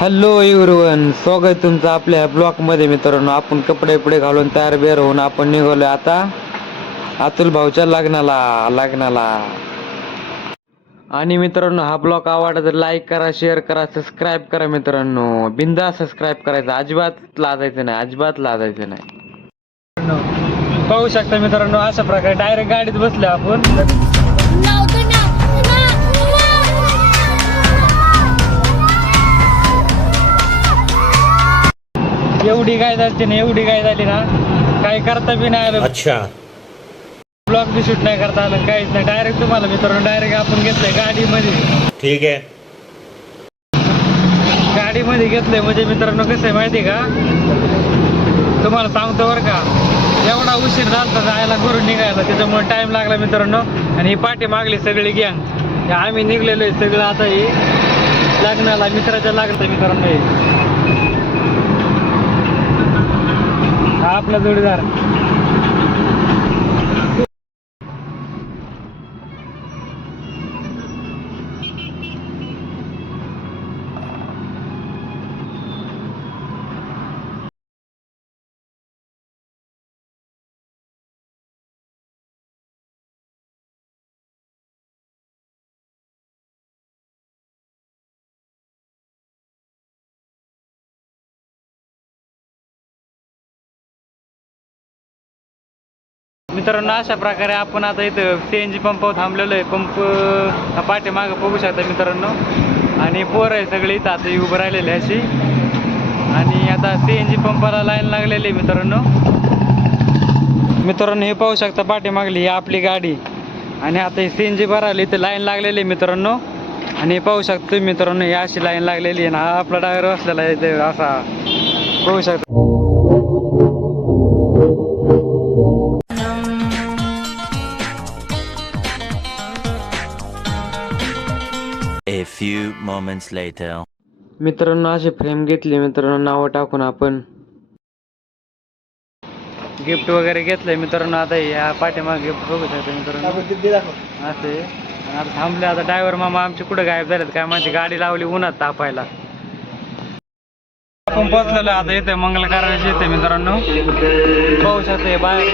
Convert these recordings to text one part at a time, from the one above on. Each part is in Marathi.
हॅलो एव्हरीवन, स्वागत तुमचं आपल्या ब्लॉकमध्ये. मित्रांनो, आपण कपडे घालून तयार बेर होऊन आपण निघालोय आता अतुल भाऊच्या लग्नाला. आणि मित्रांनो, हा ब्लॉग आवडला तर लाईक करा, शेअर करा, सबस्क्राईब करा. मित्रांनो, बिंदा सबस्क्राईब करायचं, अजिबात लाजायचं नाही. पाहू शकता मित्रांनो, अशा प्रकारे डायरेक्ट गाडीत बसले आपण. एवढी गाय झाली ना, काही करता बी नाही आलं. अच्छा, ब्लॉग बी शूट नाही करता आलं, काहीच नाही. डायरेक्ट तुम्हाला मित्रांनो डायरेक्ट आपण घेतलंय गाडीमध्ये. ठीक आहे, गाडीमध्ये घेतलंय म्हणजे मित्रांनो कसं आहे माहिती का, तुम्हाला सांगतो बरं का, एवढा उशीर झाला जायला घरून निघायला, त्याच्यामुळे टाइम लागला मित्रांनो. आणि ही पाठी मागली सगळी गँग, आम्ही निघलेलो आहे सगळं आता ही लग्नाला, मित्राच्या लागतं मित्रांनो. हा आपला जोडीदार. मित्रांनो, अशा प्रकारे आपण आता इथं CNG पंपावर थांबलेलो आहे. पंप पाठीमागं बघू शकता मित्रांनो, आणि पोरं आहे सगळे इथं आता उभं राहिलेले अशी. आणि आता CNG पंपाला लाईन लागलेली आहे मित्रांनो. हे पाहू शकता पाठीमागली ही आपली गाडी, आणि आता ही CNG भरायला इथं लाईन लागलेली आहे मित्रांनो. आणि पाहू शकता तुम्ही मित्रांनो, ही अशी लाईन लागलेली आहे ना, आपला ड्रायव्हर असलेला आहे इथे असा पाहू शकता. A few moments later. मित्रांनो, अशी फ्रेम घेतली मित्रांनो, नावं टाकून आपण गिफ्ट वगैरे घेतलंय मित्रांनो. आता या पाठीमागे गिफ्ट बघू शकतो मित्रांनो असे. आता थांबले, आता ड्रायव्हर मामा आमचे कुठे गायब झालेत काय माहिती, गाडी लावली उन्हात तापायला. आपण पोचलेलो आता इथे मंगल कार्याची येते मित्रांनो, पाहू शकते बाहेर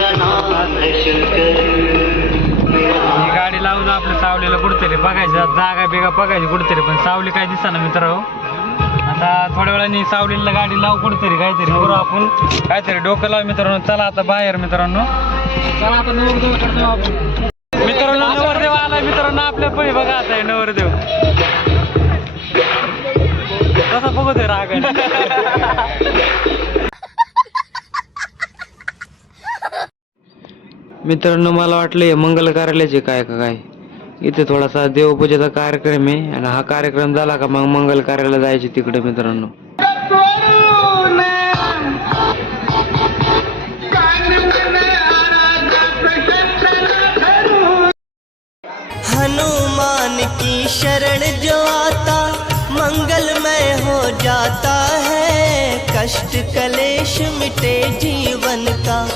ही गाडी लावून आपल्या सावलीला कुठतरी बघायची जागा बिगा बघायची कुठतरी, पण सावली काय दिसना मित्रांनो. आता थोड्या वेळाने सावलीला गाडी लावू कुठतरी, काहीतरी करू आपण, काहीतरी डोकं लावू मित्रांनो. चला आता बाहेर मित्रांनो, चला आता मित्रांनो नवरदेव आला मित्रांनो आपल्या पुढे. बघा आता नवरदेव कसा बघतोय राग. मित्रांनो, मला वाटलं मंगल कार्यालयाचे काय इथे थोडासा देवपूजेचा कार्यक्रम आहे, आणि हा कार्यक्रम झाला का मग मंगल कार्यालय जायचे तिकडे मित्रांनो. हनुमान की शरण जो आता मंगलमय हो जाता है, कष्ट कलेश मिटे जीवन का.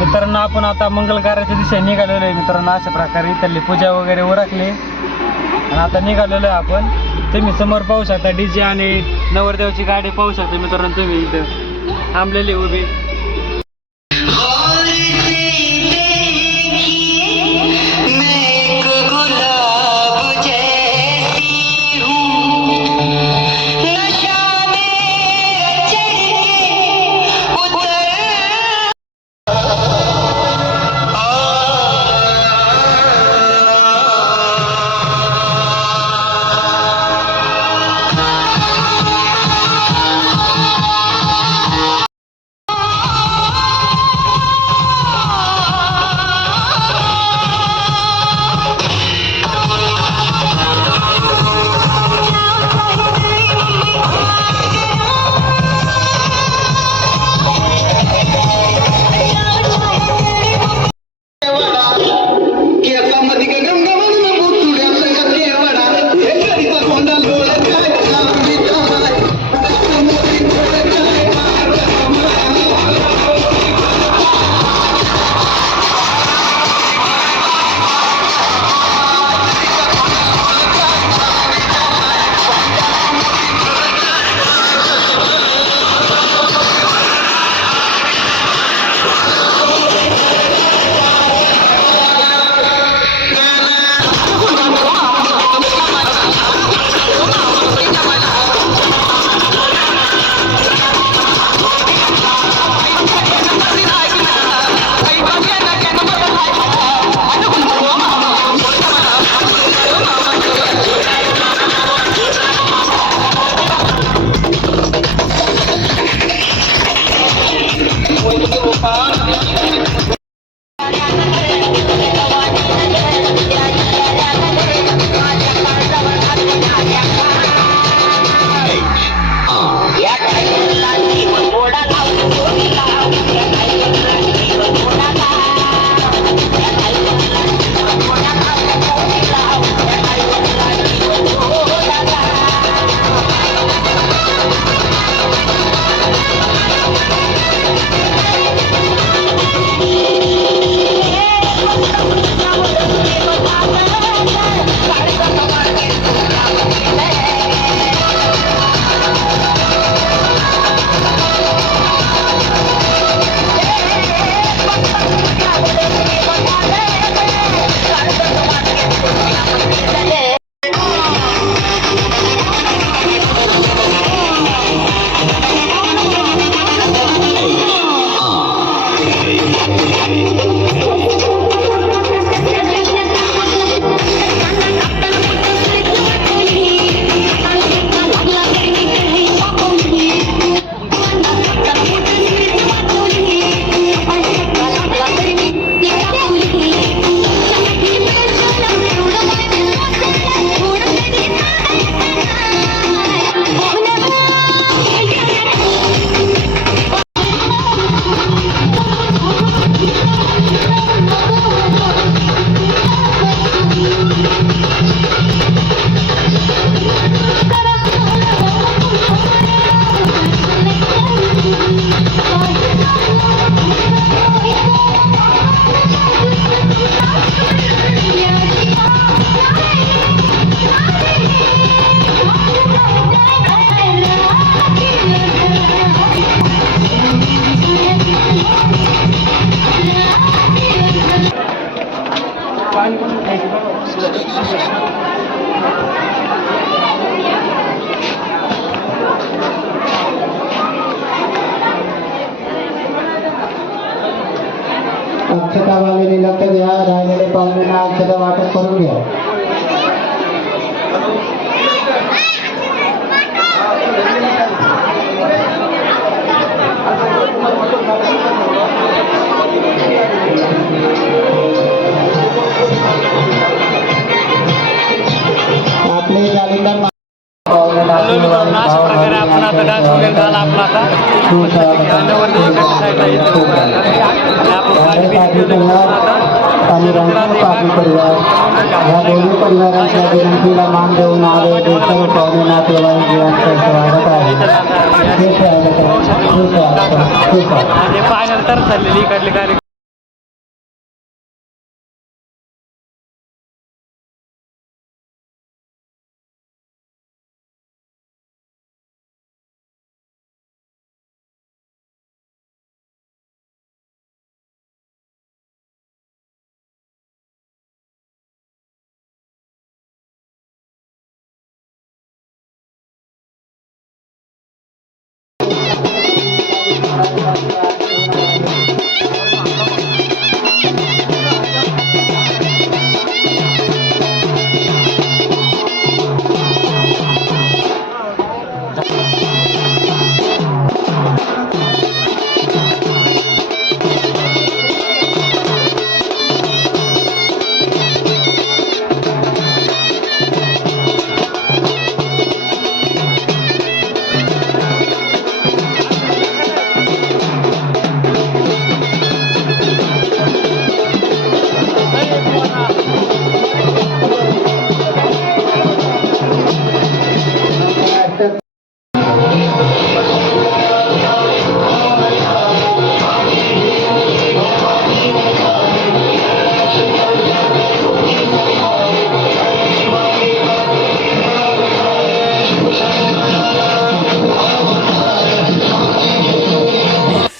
मित्रांनो, आपण आता मंगल कार्याच्या दिशेने निघालेलो आहे मित्रांनो. अशा प्रकारे इथली पूजा वगैरे उरकली आणि आता निघालेलो आहे आपण. तुम्ही समोर पाहू शकता DJ आणि नवरदेवची गाडी पाहू शकता मित्रांनो, तुम्ही इथं थांबलेली उभी. अक्षता बाबीने लक्ष द्या. राहिलेले पाहुण्यांना अक्षता वाटप करून घ्या. आपले जालीदार हॅलो मित्रांनो, अशा प्रकारे आपण आता डान्स वगैरे झाला आपला आता वरती इकडच्या साईडला येतो आणि आपण पाणी बिणी पिलं आता आणि पाटील परिवार या दोन्ही परिवारांच्या विनंतीला मान देऊन आले ते सर्व पाहुणे नातेवाईक यांचं स्वागत आहे. हे स्वागत आहे. हे स्वागत आहे. हे स्वागत आहे. आणि पाण्याला तर चाललेली इकडली कार्यक्रम.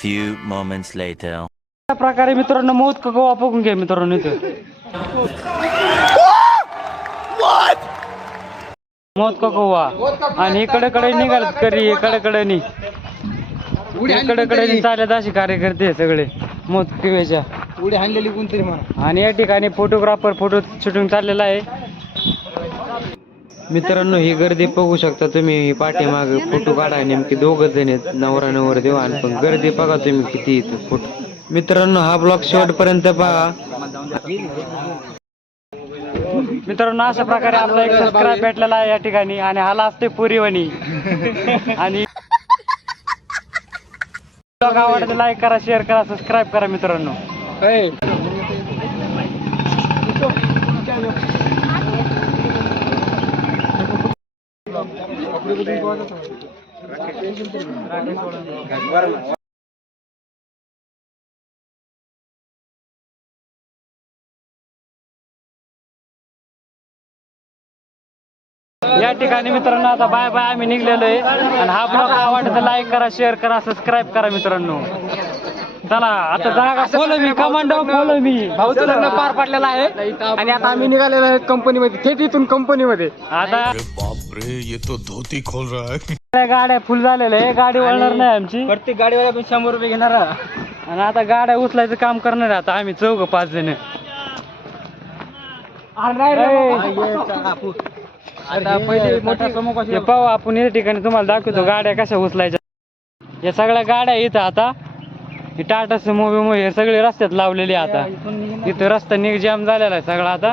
Few moments later. अशा प्रकारे मित्रांनो मौत का गोवा बघून घ्या मित्रांनो इथं. मौत का गोवा आणि इकडे निघाल करी इकडे चालत असे कार्यकर्ते सगळे मौत किव्याच्या उडी हाणलेली कोणतरी म्हणा. आणि या ठिकाणी फोटोग्राफर फोटो शूटिंग चाललेला आहे. मित्रांनो ही गर्दी बघू शकता तुम्ही. ही पाठीमागे फोटो काढा नेमके 2 जण आहेत, नवरा नवरदेव. आणि पण गर्दी बघा तुम्ही किती इथं फोटो. मित्रांनो हा ब्लॉग शेवटपर्यंत पहा. मित्रांनो अशा प्रकारे आपला एक सबस्क्राईब भेटलेला आहे या ठिकाणी आणि हाला असते पुरीवणी. आणि ब्लॉग आवडला लाईक करा, शेअर करा, सबस्क्राईब करा मित्रांनो. या ठिकाणी मित्रांनो आता बाय बाय आम्ही निघलेलो आहे. आणि हा ब्लॉग आवडला तर लाईक करा, शेअर करा, सबस्क्राईब करा मित्रांनो. चला आता जागा follow me commando follow me. भाऊचं लग्न पार पडलेलं आहे आणि आता आम्ही निघालेलो आहे कंपनीमध्ये, थेट इथून कंपनीमध्ये. आता बापरे ये तो धोती खोल रहा है. गाड्या फुल झालेल्या आहे, गाडी वळणार नाही आमची. प्रत्येक गाडीवाला पण 100 रुपये घेणार. आणि आता गाड्या उचलायचं काम करणार आहे आता आम्ही 4-5 जण. आता पहिले मोठा समूह हे पाहू आपण या ठिकाणी तुम्हाला दाखवतो गाड्या कशा उचलायच्या. या सगळ्या गाड्या इथं आता टाटा सुमो हे सगळे रस्त्यात लावलेले आता. इथं रस्ता जाम झालेला आहे सगळा आता.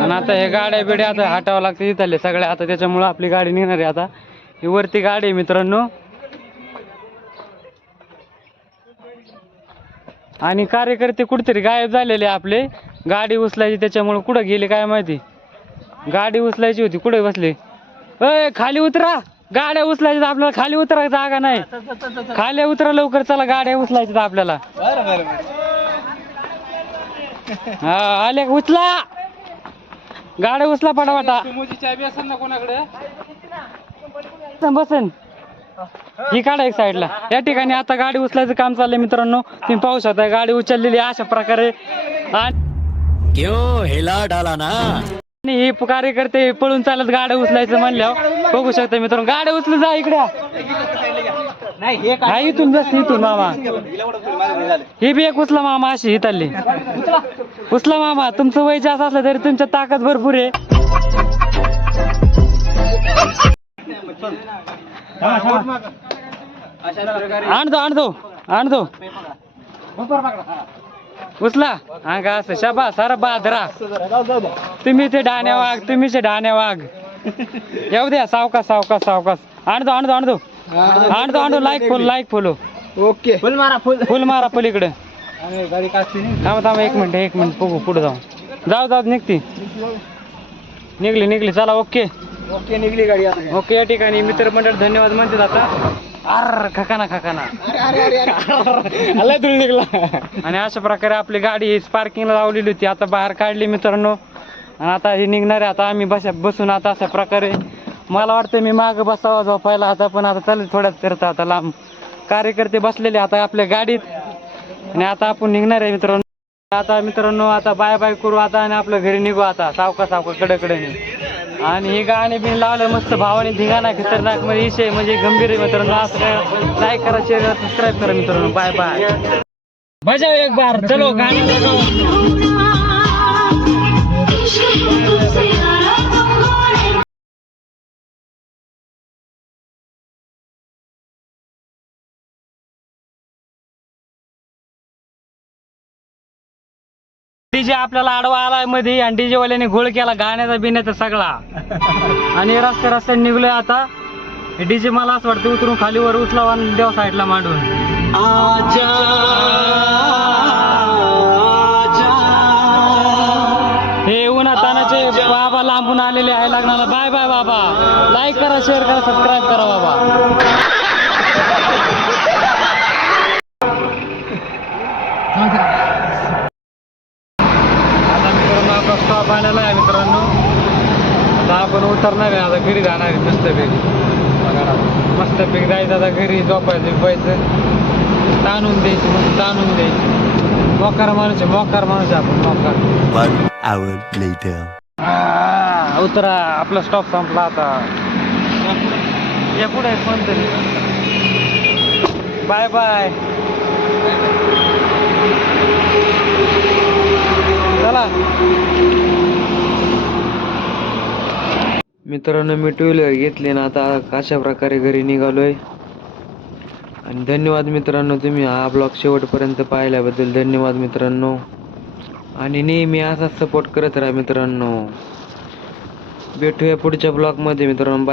आणि आता हे गाड्या बिड्या आता हटावं लागतं इथले सगळ्या आता, त्याच्यामुळे आपली गाडी निघणार आहे आता. ही वरती गाडी आहे मित्रांनो. आणि कार्यकर्ते कुठेतरी गायब झालेले आपले. गाडी उचलायची त्याच्यामुळे कुठं गेले काय माहिती. गाडी उचलायची होती कुठे बसले. अय खाली उतरा, गाड्या उचलायच्या आपल्याला. खाली उतरा, जागा नाही. खाली उतरा लवकर, चला गाड्या उचलायच्या आपल्याला. हा आले, उचला गाड्या, उचला पटापटा. चाबी असेल ना कोणाकडे बसन ही काढा एक साईडला. या ठिकाणी आता गाडी उचलायचं काम चाललंय मित्रांनो. तुम्ही पाहू शकता गाडी उचललेली अशा प्रकारे. क्यों हिला डाला ना. आणि हे कार्यकर्ते पळून चालत गाड्या उचलायचं म्हणल्यावर बघू शकता मित्रांनो. गाड्या उचलून जा इकडे. हा इथून जास्त इथून मामा ही बी एक उचला मामा अशी इथली उचला मामा. तुमचं वय जास्त असलं तरी तुमच्या ताकद भरपूर आहे. आणतो उचला हा का असं शाबा सारा बादरा. तुम्ही ते डाण्या वाघ तुम्हीच डाण्या वाघ. येऊ द्या सावकाश सावकाश सावकाश. आणतो लाईक फॉलो ओके फुल मारा पलीकडे. थांबा एक मिनिट बघू पुढे जाऊ निघती निघली चला. ओके निघली गाडी आता. ओके. या ठिकाणी मित्रमंडळ धन्यवाद म्हणतात आता. खकाना आला तुला निघला. आणि अशा प्रकारे आपली गाडी पार्किंगला लावलेली होती आता बाहेर काढली मित्रांनो. आणि आता ही निघणार आहे. आता आम्ही बसून आता अशा प्रकारे मला वाटतं मी माग बसावा झोपायला आता. पण आता चालेल थोड्यात करता आता लांब कार्यकर्ते बसलेले आता आपल्या गाडीत. आणि आता आपण निघणार आहे मित्रांनो. आता बाय करू आता आणि आपल्या घरी निघू आता सावका कडे. आणि हे गाणे बिन लावलं मस्त भावाने धिंगाणा खतरनाक मध्ये विषय म्हणजे गंभीर आहे मित्रांनो. असं काय लाईक करा शेअर करा सबस्क्राईब करा मित्रांनो. बाय बजाव एक बार चलो गाणे डीजे आपल्याला आडवा आलाय मध्ये आणि डीजे वाल्याने घोळ केला गाण्याचा बिण्याचा सगळा. आणि रस्त्याने निघलोय आता. डीजे मला असं वाटतं उतरून खालीवर उचलावा आणि देव साईडला मांडून. हे उन्हा तानाचे बाबा लांबून आलेले आहे लग्नाला. बाय बाबा. लाईक करा शेअर करा सबस्क्राईब करा बाबा. आपला स्टॉप आलेला आहे मित्रांनो. आता आपण उतरणार आहे आता घरी जाणार आहे मस्तपैकी जायचं आता घरी झोपायचं ताणून द्यायची मोकार माणूस आहे आपण मोकार. 1 hour later. उतरा आपला स्टॉप संपला आता. या पुढे कोणतरी. बाय चला मित्रांनो. मी टू व्हीलर घेतली ना आता अशा प्रकारे घरी निघालोय. आणि धन्यवाद मित्रांनो तुम्ही हा ब्लॉग शेवटपर्यंत पाहिल्याबद्दल धन्यवाद मित्रांनो. आणि नेहमी असा सपोर्ट करत राहा मित्रांनो. भेटूया पुढच्या ब्लॉग मध्ये मित्रांनो. बाय.